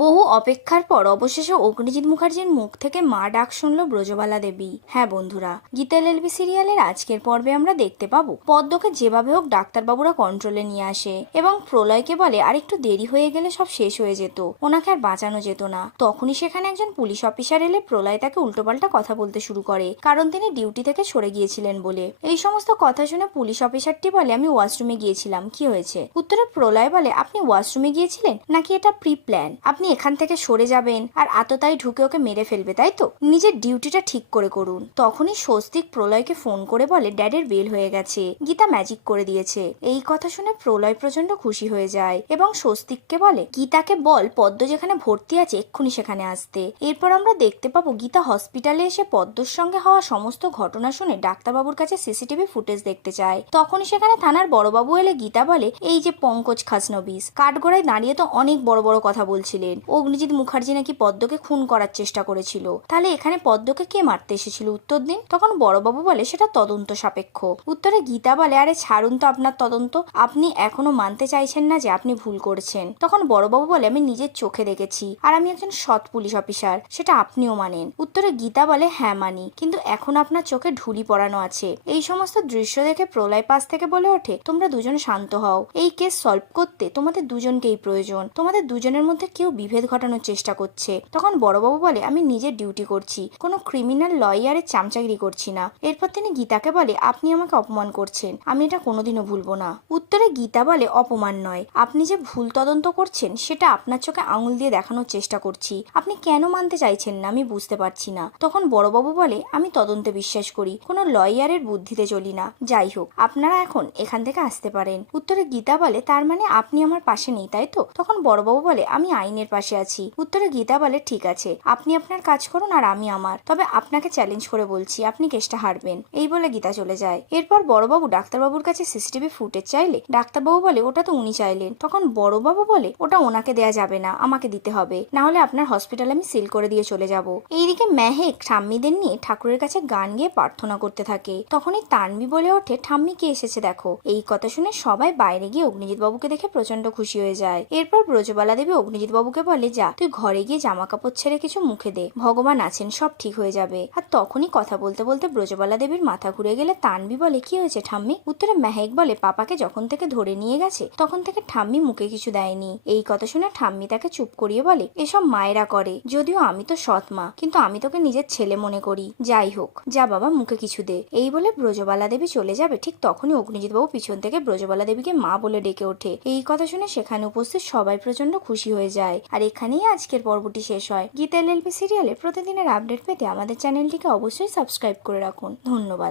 বহু অপেক্ষার পর অবশেষে অগ্নিজিৎ মুখার্জির মুখ থেকে মা ডাক শুনল ব্রজবালা দেবী। হ্যাঁ বন্ধুরা, গীতা এলএলবি সিরিয়ালের আজকের পর্বে আমরা দেখতে পাবো পদ্মকে যেভাবে হোক ডাক্তারবাবুরা কন্ট্রোলে নিয়ে আসে এবং প্রলয়কে বলে আর একটু দেরি হয়ে গেলে সব শেষ হয়ে যেত, ওনাকে আর বাঁচানো যেত না। তখনই সেখানে একজন পুলিশ অফিসার এলে প্রলয় তাকে উল্টোপাল্টা কথা বলতে শুরু করে, কারণ তিনি ডিউটি থেকে সরে গিয়েছিলেন বলে। এই সমস্ত কথা শুনে পুলিশ অফিসারটি বলে, আমি ওয়াশরুমে গিয়েছিলাম, কি হয়েছে? উত্তরে প্রলয় বলে, আপনি ওয়াশরুমে গিয়েছিলেন নাকি এটা প্রি প্ল্যান? আপনি এখান থেকে সরে যাবেন আর আততায়ী ঢুকে ওকে মেরে ফেলবে, তাই তো? নিজের ডিউটিটা ঠিক করে করুন। তখনই স্বস্তিক প্রলয়কে ফোন করে বলে, ড্যাডের বেল হয়ে গেছে, গীতা ম্যাজিক করে দিয়েছে। এই কথা শুনে প্রলয় প্রচন্ড খুশি হয়ে যায় এবং স্বস্তিককে বলে, গীতাকে বল পদ্ম যেখানে ভর্তি আছে এক্ষুনি সেখানে আসতে। এরপর আমরা দেখতে পাবো গীতা হসপিটালে এসে পদ্মর সঙ্গে হওয়া সমস্ত ঘটনা শুনে ডাক্তারবাবুর কাছে সিসিটিভি ফুটেজ দেখতে চায়। তখনই সেখানে থানার বড়বাবু এলে গীতা বলে, এই যে পঙ্কজ খাসনবিস কাঠগড়ায় দাঁড়িয়ে তো অনেক বড় বড় কথা বলছিলেন, অগ্নিজিৎ মুখার্জি নাকি পদ্মকে খুন করার চেষ্টা করেছিল, তাহলে এখানে পদ্মকে কে মারতে এসেছিল উত্তর দিন। তখন বড়বাবু বলে, সেটা তদন্ত সাপেক্ষ। উত্তরে গীতা বলে, আরে ছাড়ুন তো আপনার তদন্ত, আপনি এখনো মানতে চাইছেন না যে আপনি ভুল করেছেন। তখন বড়বাবু বলে, আমি নিজের চোখে দেখেছি আর আমি একজন সৎ পুলিশ অফিসার, সেটা আপনিও মানেন। উত্তরে গীতা বলে, হ্যাঁ মানি, কিন্তু এখন আপনার চোখে ঢুলি পড়ানো আছে। এই সমস্ত দৃশ্য দেখে প্রলয় পাশ থেকে বলে ওঠে, তোমরা দুজন শান্ত হও, এই কেস সলভ করতে তোমাদের দুজনকেই প্রয়োজন, তোমাদের দুজনের মধ্যে কেউ বিভেদ ঘটানোর চেষ্টা করছে। তখন বড়বাবু বলে, আমি নিজের ডিউটি করছি, কোনো ক্রিমিনাল লয়ারের চামচাগিরি করছি না। এরপর তিনি গীতাকে বলে, আপনি আমাকে অপমান করছেন, আমি এটা কোনোদিনও ভুলবো না। উত্তরে গীতা বলে, অপমান নয়, আপনি যে ভুল তদন্ত করছেন সেটা আপনার চোখে আঙুল দিয়ে দেখানোর চেষ্টা করছি, আপনি কেন মানতে চাইছেন না আমি বুঝতে পারছি না। তখন বড়বাবু বলে, আমি তদন্তে বিশ্বাস করি, কোনো লয়ারের বুদ্ধিতে চলি না। যাই হোক, আপনারা এখন এখান থেকে আসতে পারেন। উত্তরে গীতা বলে, তার মানে আপনি আমার পাশে নেই, তাই তো? তখন বড়বাবু বলে, আমি আইনের পাশে আছি। উত্তরে গীতা বলে, ঠিক আছে, আপনি আপনার কাজ করুন আর আমি আমার, তবে আপনাকে চ্যালেঞ্জ করে বলছি আপনি কেসটা হারবেন। এই বলে গীতা চলে যায়। এরপর বড়বাবু ডাক্তারবাবুর কাছে সিসিটিভি ফুটেজ চাইলে ডাক্তারবাবু বলে, ওটা তো উনি চাইলেন। তখন বড়বাবু বলে, ওটা ওনাকে দেয়া যাবে না, আমাকে দিতে হবে, না হলে আপনার হসপিটাল আমি সিল করে দিয়ে চলে যাব। এইদিকে মেহেক ঠাম্মিদের নিয়ে ঠাকুরের কাছে গান গেয়ে প্রার্থনা করতে থাকে। তখনই তানভি বলে ওঠে, ঠাম্মি কে এসেছে দেখো। এই কথা শুনে সবাই বাইরে গিয়ে অগ্নিজিৎ বাবুকে দেখে প্রচন্ড খুশি হয়ে যায়। এরপর ব্রজবালা দেবী অগ্নিজিৎ বাবুকে বলে, যা তুই ঘরে গিয়ে জামা কাপড় ছেড়ে কিছু মুখে দে, ভগবান আছেন, সব ঠিক হয়ে যাবে। আর তখনই কথা বলতে বলতে ব্রজবালা দেবীর মাথা ঘুরে গেলে তানভি বলে, কি হয়েছে ঠাম্মি? উত্তরে মেহেক বলে, পাপাকে যখন থেকে ধরে নিয়ে গেছে তখন থেকে ঠাম্মি মুখে কিছু দেয়নি। এই কথা শুনে ঠাম্মি তাকে চুপ করিয়ে বলে, এসব মায়েরা করে, যদিও আমি তো সৎ মা, কিন্তু আমি তোকে নিজের ছেলে মনে করি, যাই হোক যা বাবা মুখে কিছু দে। এই বলে ব্রজবালা দেবী চলে যাবে, ঠিক তখনই অগ্নিজিৎ বাবু পিছন থেকে ব্রজবালা দেবীকে মা বলে ডেকে ওঠে। এই কথা শুনে সেখানে উপস্থিত সবাই প্রচন্ড খুশি হয়ে যায়। আর এখানেই আজকের পর্বটি শেষ হয়। গীতা এলএলবি সিরিয়ালে প্রতিদিনের আপডেট পেতে আমাদের চ্যানেলটিকে অবশ্যই সাবস্ক্রাইব করে রাখুন। ধন্যবাদ।